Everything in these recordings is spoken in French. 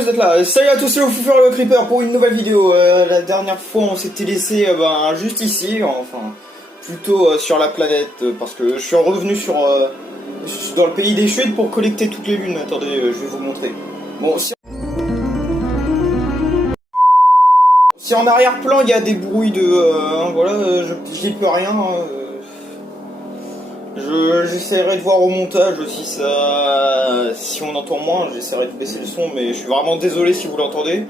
vous êtes là. Salut à tous, c'est Foufer le Creeper pour une nouvelle vidéo. La dernière fois, on s'était laissé juste ici, enfin, plutôt sur la planète, parce que je suis revenu dans le pays des chutes pour collecter toutes les lunes. Attendez, je vais vous montrer. Bon, si en arrière-plan il y a des bruits de... voilà, j'y peux rien. J'essaierai de voir au montage si on entend moins, j'essaierai de baisser le son, mais je suis vraiment désolé si vous l'entendez.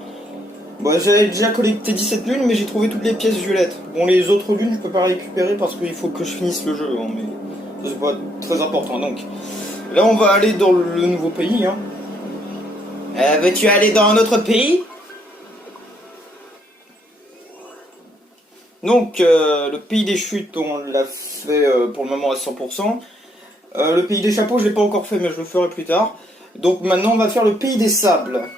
Bon, j'avais déjà collecté 17 lunes, mais j'ai trouvé toutes les pièces violettes. Bon, les autres lunes, je peux pas récupérer parce qu'il faut que je finisse le jeu, hein, mais c'est pas très important. Donc, là, on va aller dans le nouveau pays. Hein. Veux-tu aller dans un autre pays? Donc, le pays des chutes, on l'a fait pour le moment à 100%. Le pays des chapeaux, je l'ai pas encore fait, mais je le ferai plus tard. Donc maintenant, on va faire le pays des sables.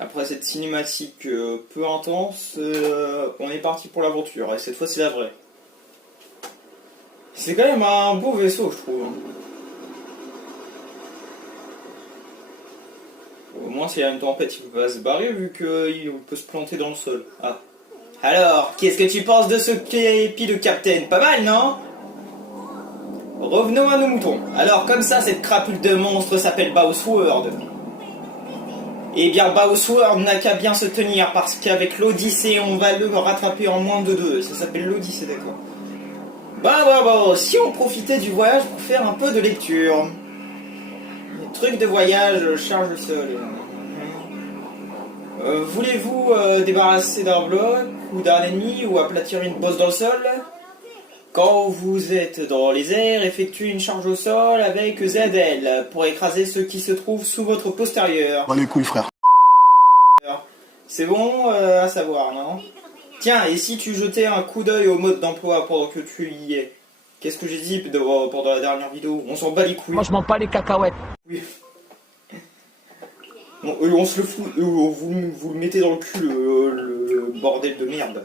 Après cette cinématique peu intense, on est parti pour l'aventure, et cette fois c'est la vraie. C'est quand même un beau vaisseau, je trouve. Au moins s'il y a une tempête, il peut pas se barrer vu qu'il peut se planter dans le sol. Ah. Alors, qu'est-ce que tu penses de ce képi de Captain? Pas mal, non? Revenons à nos moutons. Alors, comme ça, cette crapule de monstre s'appelle Bowsword. Eh bien, Bowsword n'a qu'à bien se tenir, parce qu'avec l'Odyssée, on va le rattraper en moins de 2. Ça s'appelle l'Odyssée, d'accord. Bon, si on profitait du voyage pour faire un peu de lecture. Les trucs de voyage, charge le sol. Voulez-vous débarrasser d'un bloc, ou d'un ennemi, ou aplatir une bosse dans le sol? Quand vous êtes dans les airs, effectuez une charge au sol avec ZL pour écraser ceux qui se trouvent sous votre postérieur. Bah les couilles frère. C'est bon à savoir, non? Tiens, et si tu jetais un coup d'œil au mode d'emploi pendant que tu y es? Qu'est-ce que j'ai dit pendant la dernière vidéo? On s'en bat les couilles. Moi je m'en bats les cacahuètes. Oui. Bon, on se le fout, vous le mettez dans le cul, le bordel de merde.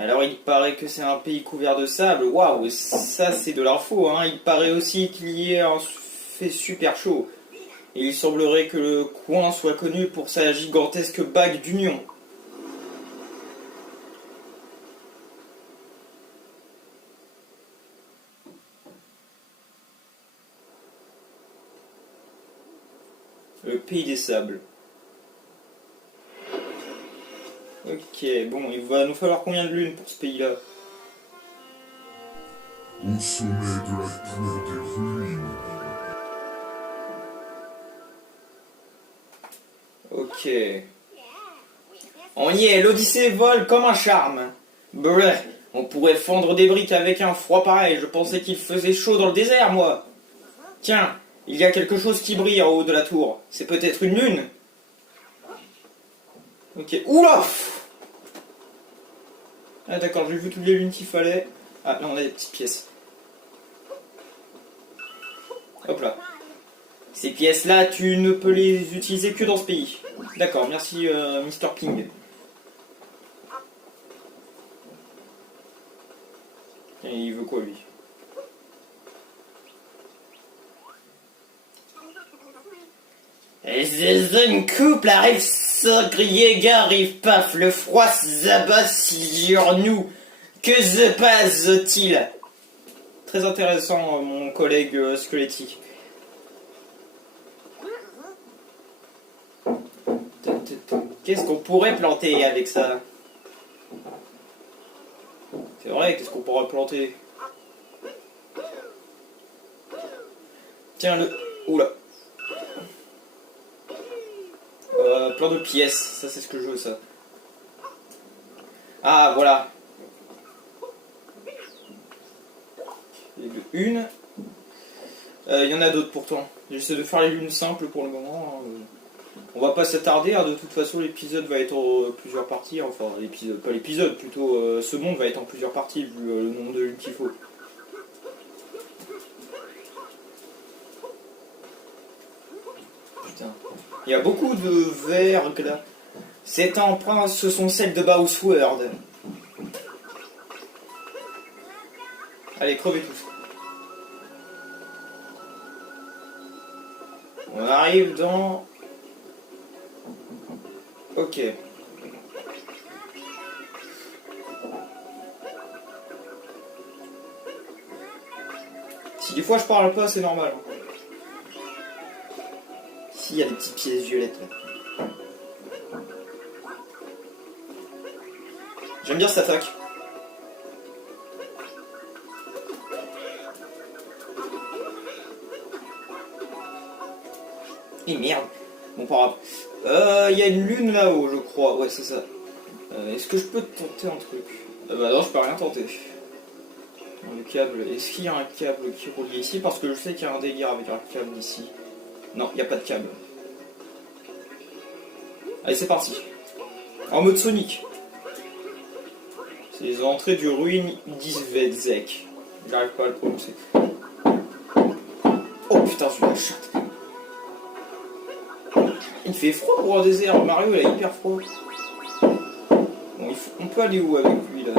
Alors il paraît que c'est un pays couvert de sable, waouh, ça c'est de l'info, hein. Il paraît aussi qu'il y ait fait super chaud. Et il semblerait que le coin soit connu pour sa gigantesque bague d'union. Le pays des sables. Ok, bon, il va nous falloir combien de lunes pour ce pays-là? Au sommet de la tour des ruines. Ok. On y est, l'Odyssée vole comme un charme. Brrr, on pourrait fondre des briques avec un froid pareil, je pensais qu'il faisait chaud dans le désert, moi. Tiens, il y a quelque chose qui brille en haut de la tour. C'est peut-être une lune? Ok, oula! Ah d'accord, j'ai vu toutes les lunes qu'il fallait. Ah, là on a des petites pièces. Hop là. Ces pièces-là, tu ne peux les utiliser que dans ce pays. D'accord, merci Mr. Ping. Et il veut quoi lui? Une couple arrive sans crier, gare arrive paf, le froid s'abat sur nous. Que se passe-t-il? Très intéressant, mon collègue squelettique. Qu'est-ce qu'on pourrait planter avec ça? C'est vrai, qu'est-ce qu'on pourrait planter? Tiens, le... Oula. Plein de pièces, ça c'est ce que je veux, ça. Ah, voilà. Une. Il y en a d'autres pourtant. J'essaie de faire les lunes simples pour le moment. On va pas s'attarder, hein. De toute façon l'épisode va être en plusieurs parties. Enfin, l'épisode, pas l'épisode, plutôt ce monde va être en plusieurs parties vu le nombre de lunes qu'il faut. Putain. Il y a beaucoup de verres là. Ces empreintes, ce sont celles de Bowsword. Allez, crevez tous. On arrive dans... Ok. Si des fois je parle pas, c'est normal. Si, il y a des petites pièces violettes là. J'aime bien cette attaque. Et merde. Bon, pas grave. Il y a une lune là-haut, je crois. Ouais, c'est ça. Est-ce que je peux tenter un truc? Bah non, je peux rien tenter. Le câble. Est-ce qu'il y a un câble qui relie ici? Parce que je sais qu'il y a un délire avec un câble ici. Non, il n'y a pas de câble. Allez, c'est parti. En mode Sonic. C'est les entrées du ruine d'Isvedzek. J'arrive pas à le prononcer. Oh putain, je suis la chatte. Il fait froid pour un désert. Mario, il a hyper froid. Bon, on peut aller où avec lui là?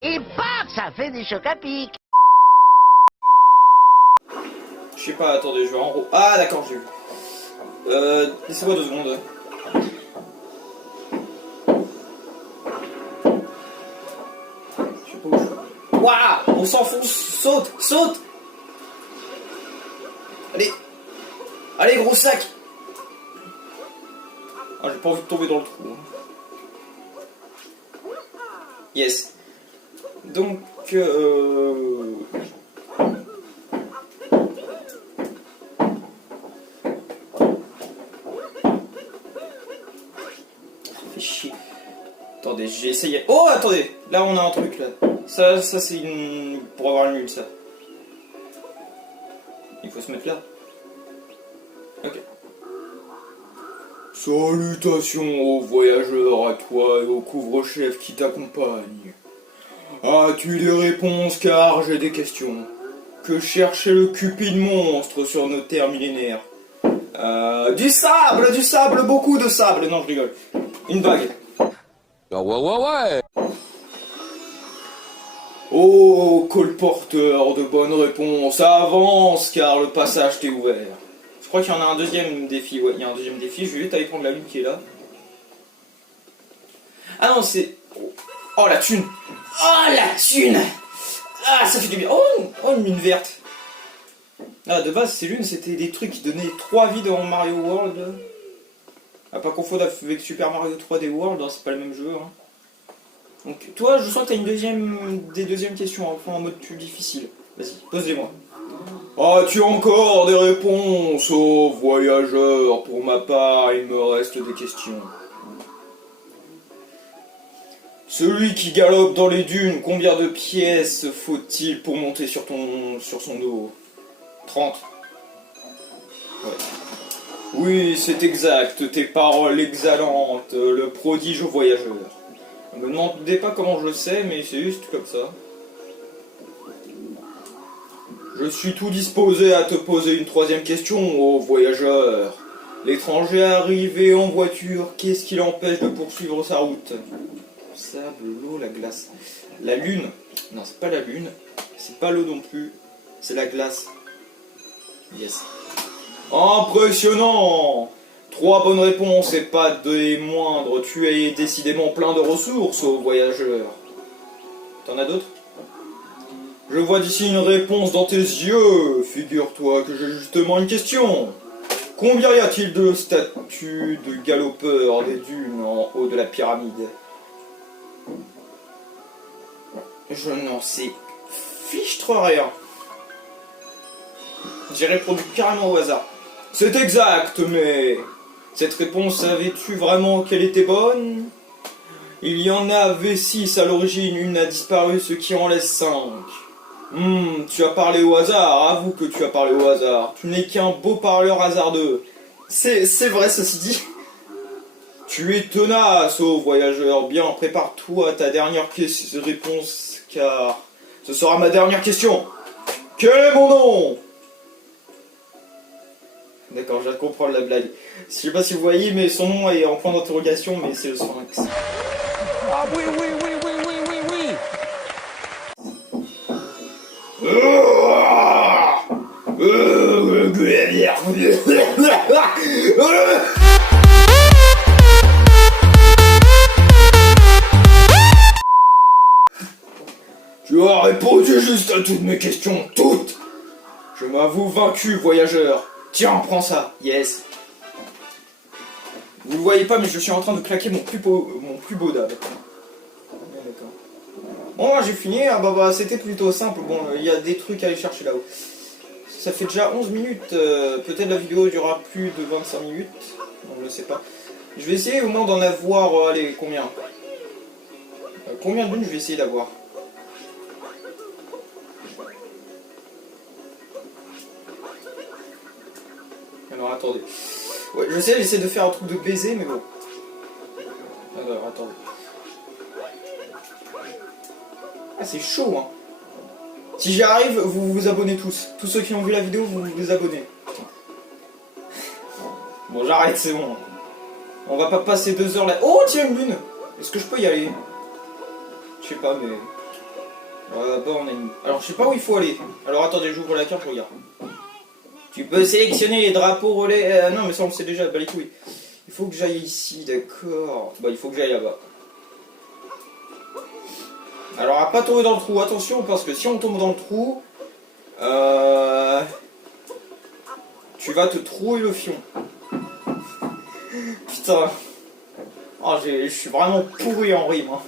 Et paf, ça fait des chocs à pic. Je sais pas, attendez, je vais en haut. Ah d'accord, j'ai vu. Laissez-moi 2 secondes. Je sais pas où je suis. Waouh, on s'enfonce, saute, saute. Allez. Allez, gros sac. Ah, j'ai pas envie de tomber dans le trou. Yes. Donc, fait chier. Attendez, j'ai essayé. Oh, attendez. Là, on a un truc, là. Ça c'est une... pour avoir une lune, ça. Il faut se mettre là. Ok. Salutations aux voyageurs, à toi et au couvre-chef qui t'accompagne. As-tu des réponses car j'ai des questions? Que cherchait le cupide monstre sur nos terres millénaires? Du sable, beaucoup de sable. Non, je rigole. Une bague. Ouais. Oh, colporteur de bonnes réponses, avance car le passage t'est ouvert. Je crois qu'il y en a un deuxième défi, ouais, il y a un deuxième défi, je vais vite aller prendre la lune qui est là. Ah non, c'est... Oh, la thune. Oh, la thune. Ah, ça fait du bien. Oh, une lune verte. Ah, de base, ces lunes, c'était des trucs qui donnaient 3 vies dans Mario World. À pas confondre avec Super Mario 3D World, hein, c'est pas le même jeu. Hein. Donc, toi, je sens que t'as des deuxièmes questions, enfin en mode plus difficile. Vas-y, pose-les-moi. As-tu encore des réponses aux voyageurs? Pour ma part, il me reste des questions. Celui qui galope dans les dunes, combien de pièces faut-il pour monter sur son dos? 30. Ouais. Oui, c'est exact, tes paroles exhalantes, le prodige voyageur. Ne me demandez pas comment je le sais, mais c'est juste comme ça. Je suis tout disposé à te poser une 3e question, ô voyageur. L'étranger arrivé en voiture, qu'est-ce qui l'empêche de poursuivre sa route? Le sable, l'eau, la glace. La lune. Non, c'est pas la lune. C'est pas l'eau non plus. C'est la glace. Yes. Impressionnant! 3 bonnes réponses et pas des moindres. Tu es décidément plein de ressources, ô voyageur. T'en as d'autres? Je vois d'ici une réponse dans tes yeux. Figure-toi que j'ai justement une question. Combien y a-t-il de statues de galopeurs des dunes en haut de la pyramide? Je n'en sais fichtre rien. J'ai répondu carrément au hasard. C'est exact, mais... Cette réponse, savais-tu vraiment qu'elle était bonne? Il y en avait 6 à l'origine, une a disparu, ce qui en laisse 5. Tu as parlé au hasard, avoue que tu as parlé au hasard. Tu n'es qu'un beau parleur hasardeux. C'est vrai, ceci dit. Tu es tenace, ô voyageur. Bien, prépare-toi à ta dernière réponse, car ce sera ma dernière question. Quel est mon nom? D'accord, je viens de comprendre la blague. Je sais pas si vous voyez, mais son nom est en point d'interrogation, mais c'est le Sphinx. Ah oui, oui, oui, oui, oui, oui, oui. Tu as répondu juste à toutes mes questions, toutes. Je m'avoue vaincu, voyageur. Tiens, prends ça, yes. Vous le voyez pas, mais je suis en train de claquer mon plus beau dab. Bien, d'accord. Bon, j'ai fini. Ah bah c'était plutôt simple. Bon, il y a des trucs à aller chercher là-haut. Ça fait déjà 11 minutes. Peut-être la vidéo durera plus de 25 minutes. On ne sait pas. Je vais essayer au moins d'en avoir... allez, combien combien d'une je vais essayer d'avoir? Alors attendez. Ouais, je sais, j'essaie de faire un truc de baiser, mais bon. Alors attendez. Ah, c'est chaud, hein. Si j'y arrive, vous vous abonnez tous. Tous ceux qui ont vu la vidéo, vous vous abonnez. Bon, j'arrête, c'est bon. On va pas passer 2 heures là. Oh, tiens, une lune. Est-ce que je peux y aller? Je sais pas, mais... Là-bas, on a une... Alors, je sais pas où il faut aller. Alors, attendez, j'ouvre la carte, je regarde. Tu peux sélectionner les drapeaux relais... non, mais ça, on le sait déjà, bah les couilles. Il faut que j'aille ici, d'accord. Bah, il faut que j'aille là-bas. Alors, à pas tomber dans le trou, attention, parce que si on tombe dans le trou... tu vas te trouer le fion. Putain. Oh, je suis vraiment pourri en rime. Hein.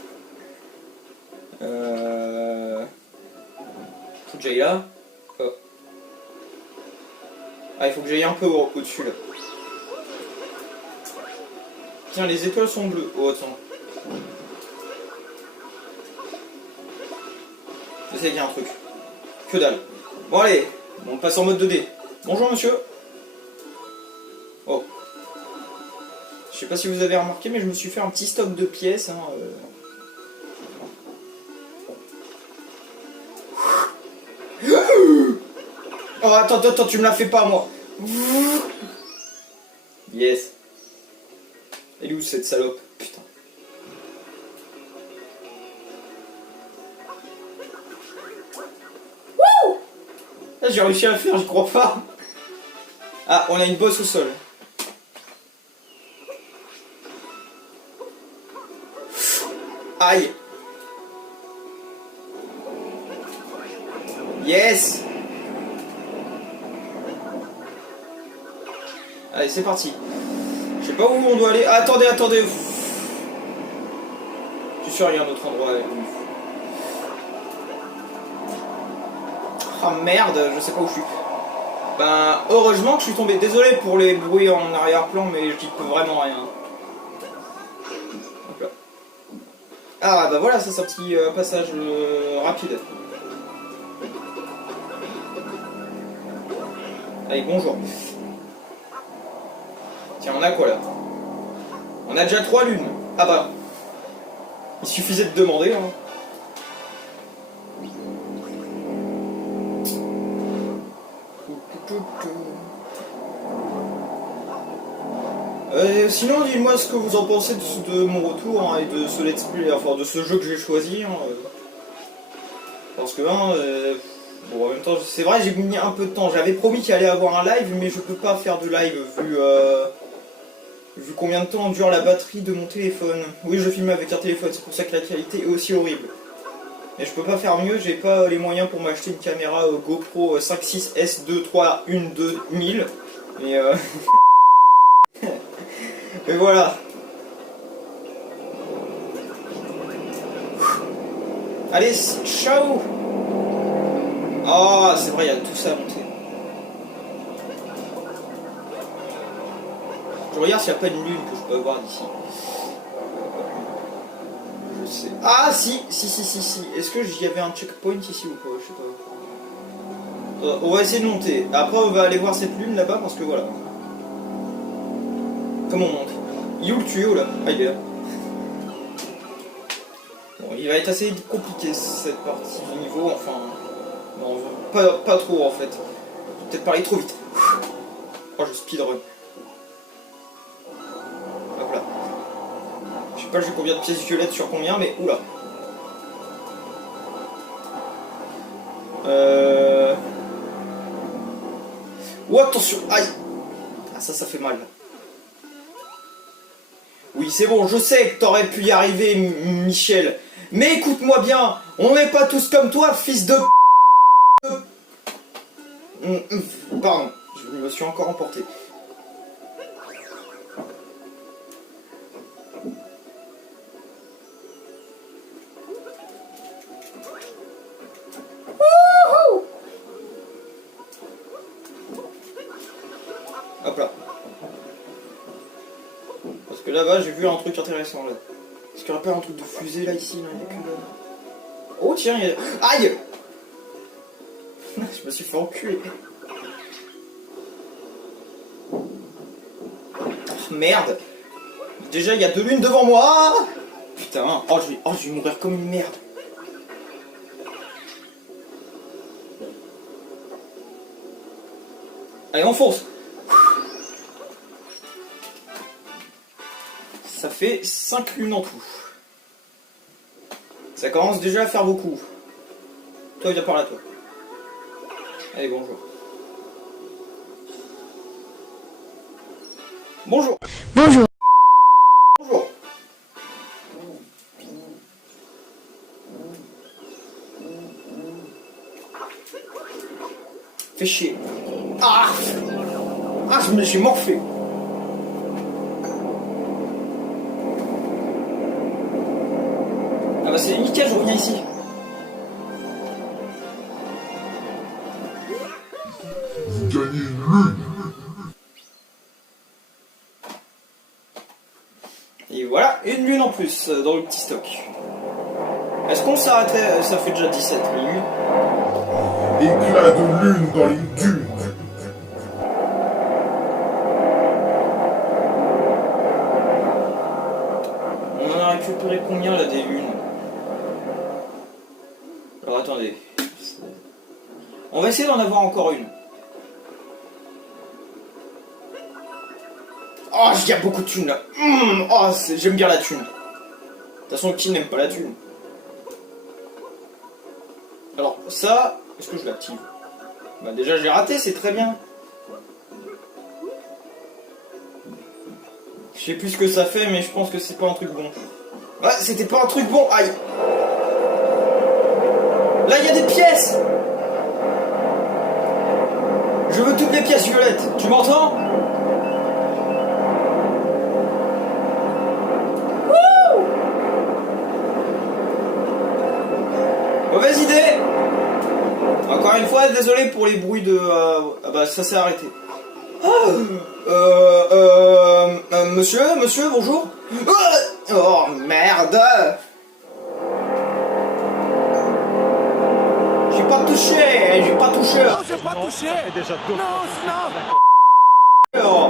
Faut que j'aille là. Oh. Ah, il faut que j'aille un peu au-dessus là. Tiens, les étoiles sont bleues. Oh, attends. Je sais qu'il y a un truc. Que dalle. Bon, allez. On passe en mode 2D. Bonjour, monsieur. Oh. Je sais pas si vous avez remarqué, mais je me suis fait un petit stock de pièces. Hein, Oh, attends, tu me la fais pas, moi. Yes. Elle est où cette salope? Putain. Wouh! Là, j'ai réussi à le faire, je crois pas. Ah, on a une bosse au sol. Aïe. Yes. Allez, c'est parti. Je sais pas où on doit aller. Ah, attendez. Je suis sûr, il y a un autre endroit. Ah merde, je sais pas où je suis. Ben, heureusement que je suis tombé. Désolé pour les bruits en arrière-plan, mais je dis vraiment rien. Hop là. Ah, bah voilà, ça c'est un petit passage rapide. Allez, bonjour. Tiens, on a quoi là? On a déjà 3 lunes. Ah bah. Il suffisait de demander. Hein. Sinon, dis-moi ce que vous en pensez de mon retour hein, et de ce let's play, enfin de ce jeu que j'ai choisi. Hein, parce que, bon, en même temps, c'est vrai, j'ai mis un peu de temps. J'avais promis qu'il allait avoir un live, mais je peux pas faire de live vu combien de temps dure la batterie de mon téléphone. Oui, je filme avec un téléphone, c'est pour ça que la qualité est aussi horrible. Mais je peux pas faire mieux, j'ai pas les moyens pour m'acheter une caméra GoPro 5.6 S231 2000. Mais mais voilà. Allez, ciao. Ah, c'est vrai, il y a tout ça à monter. Je regarde s'il n'y a pas une lune que je peux avoir d'ici. Je sais. Ah, si. Est-ce que j'y avait un checkpoint ici ou pas? Je sais pas. On va essayer de monter. Après, on va aller voir cette lune là-bas parce que voilà. Comment on monte? Il est où le tuyau là? Ah, il est là. Bon, il va être assez compliqué cette partie du niveau, enfin. Non, pas trop en fait. Peut-être parler trop vite. Oh, je speedrun. Hop là. Je sais pas j'ai combien de pièces violettes sur combien, mais oula. Oh attention, aïe. Ah ça fait mal. Oui c'est bon, je sais que t'aurais pu y arriver Michel. Mais écoute-moi bien, on n'est pas tous comme toi, fils de... Pardon, je me suis encore emporté. Hop là. Parce que là-bas, j'ai vu un truc intéressant là. Est-ce qu'il n'y aurait pas un truc de fusée là, ici là, il y a que là. Oh tiens, il y a... Aïe. Je me suis fait enculer. Oh, merde. Déjà, il y a 2 lunes devant moi. Putain, oh je vais mourir comme une merde. Allez, on fonce. Ça fait 5 lunes en tout. Ça commence déjà à faire beaucoup. Toi, viens par là, toi. Allez, bonjour. Bonjour. Bonjour. Bonjour. Fais chier. Ah, je me suis morflé. Ah bah c'est nickel, je reviens ici. Vous gagnez une lune. Et voilà, une lune en plus dans le petit stock. Est-ce qu'on s'arrêterait? Ça fait déjà 17 minutes. Éclat de lune dans les dunes. On en a récupéré combien là des lunes? Alors attendez. On va essayer d'en avoir encore une. Oh, il y a beaucoup de thunes là. Oh, j'aime bien la thune. De toute façon, qui n'aime pas la thune? Alors, ça, est-ce que je l'active? Bah déjà, j'ai raté, c'est très bien. Je sais plus ce que ça fait, mais je pense que c'est pas un truc bon. Ouais, c'était pas un truc bon, aïe. Là, il y a des pièces. Je veux toutes les pièces violettes. Tu m'entends? Wouh! Mauvaise idée. Encore une fois, désolé pour les bruits de... Ah bah, ça s'est arrêté. Monsieur, bonjour. Oh, merde. J'ai pas touché. Non, j'ai pas touché. Non, non. Oh.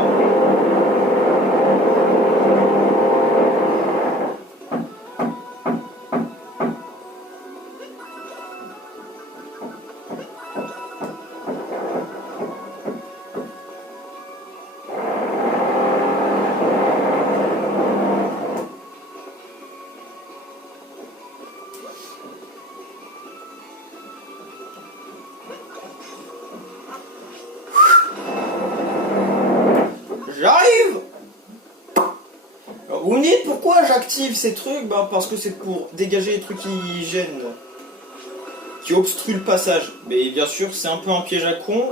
J'arrive. Vous me dites pourquoi j'active ces trucs? Bah parce que c'est pour dégager les trucs qui gênent. qui obstrue le passage. Mais bien sûr, c'est un peu un piège à con.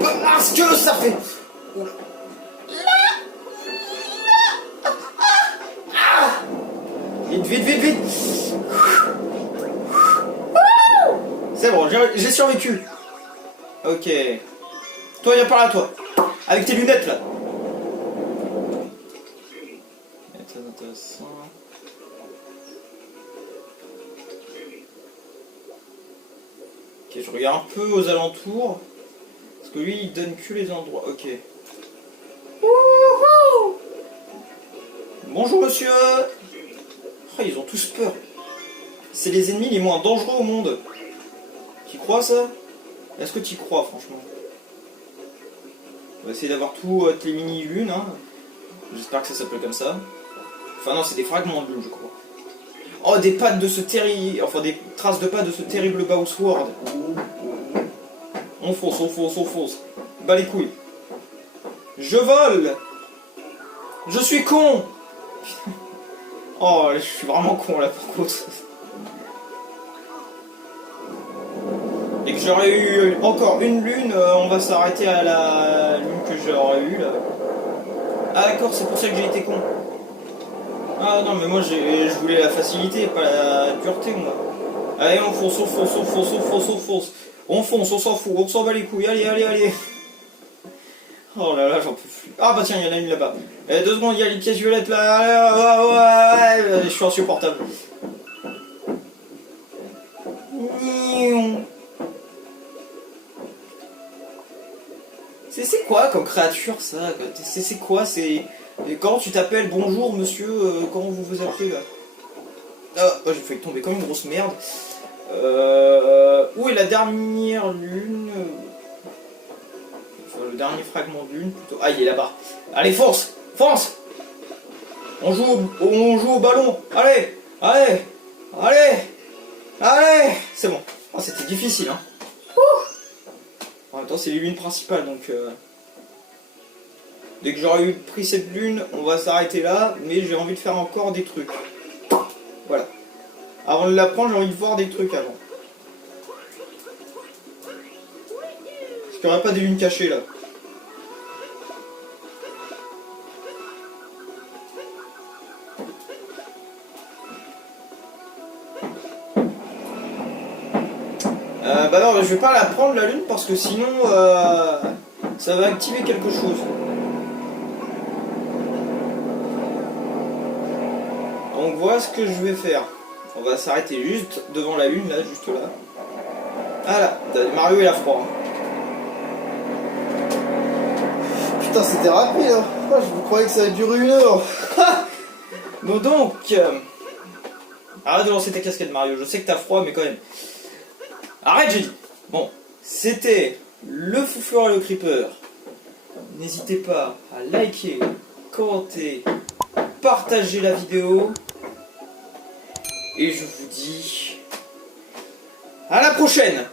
Parce que ça fait... Vite, vite, vite, vite. C'est bon, j'ai survécu. Ok. Toi, viens par là, toi. Avec tes lunettes, là. C'est intéressant. Ok, je regarde un peu aux alentours. Parce que lui, il donne que les endroits. Ok. Wouhou. Bonjour, monsieur. Oh, ils ont tous peur. C'est les ennemis les moins dangereux au monde. Tu crois ça? Est-ce que tu y crois, franchement? On va essayer d'avoir toutes les mini-lunes, hein. J'espère que ça s'appelle comme ça. Enfin non, c'est des fragments de lune, je crois. Oh, des pattes de ce terrible... Enfin, des traces de pattes de ce terrible Bowsword. On fonce, on fonce, on fonce. Bah les couilles. Je vole. Je suis con. Oh, je suis vraiment con, là, par contre. Et que j'aurais eu encore une lune, on va s'arrêter à la lune que j'aurais eue, là. Ah d'accord, c'est pour ça que j'ai été con. Ah non, mais moi je voulais la facilité, pas la dureté, moi. Allez, on fonce, on fonce, on fonce, on fonce, on fonce. On fonce, on s'en fout, on s'en bat les couilles, allez, allez, allez. Oh là là, j'en peux plus. Ah bah tiens, il y en a une là-bas. 2 secondes, il y a les pièces violettes là. Ouais, je suis insupportable. C'est quoi comme créature ça? C'est quoi? C'est... Comment tu t'appelles? Bonjour monsieur, comment vous vous appelez là? Ah, j'ai fait tomber comme une grosse merde. Où est la dernière lune? Enfin, le dernier fragment de lune plutôt. Ah, il est là-bas. Allez, fonce! Fonce! On joue au ballon! Allez! Allez! Allez! Allez! C'est bon. Oh, c'était difficile, hein. En même temps, c'est les lunes principales, donc... Dès que j'aurai pris cette lune, on va s'arrêter là, mais j'ai envie de faire encore des trucs. Voilà. Avant de la prendre, j'ai envie de voir des trucs avant. Est-ce qu'il n'y aurait pas des lunes cachées, là? Bah non, je vais pas la prendre la lune parce que sinon ça va activer quelque chose. Donc voilà ce que je vais faire. On va s'arrêter juste devant la lune là, juste là. Ah là, Mario il a froid. Putain, c'était rapide hein. Oh, je vous croyais que ça allait durer 1 heure. Bon donc arrête de lancer ta casquette Mario, je sais que t'as froid mais quand même. Arrête, j'ai dit. Bon, c'était le Foufleur et le Creeper. N'hésitez pas à liker, commenter, partager la vidéo. Et je vous dis à la prochaine.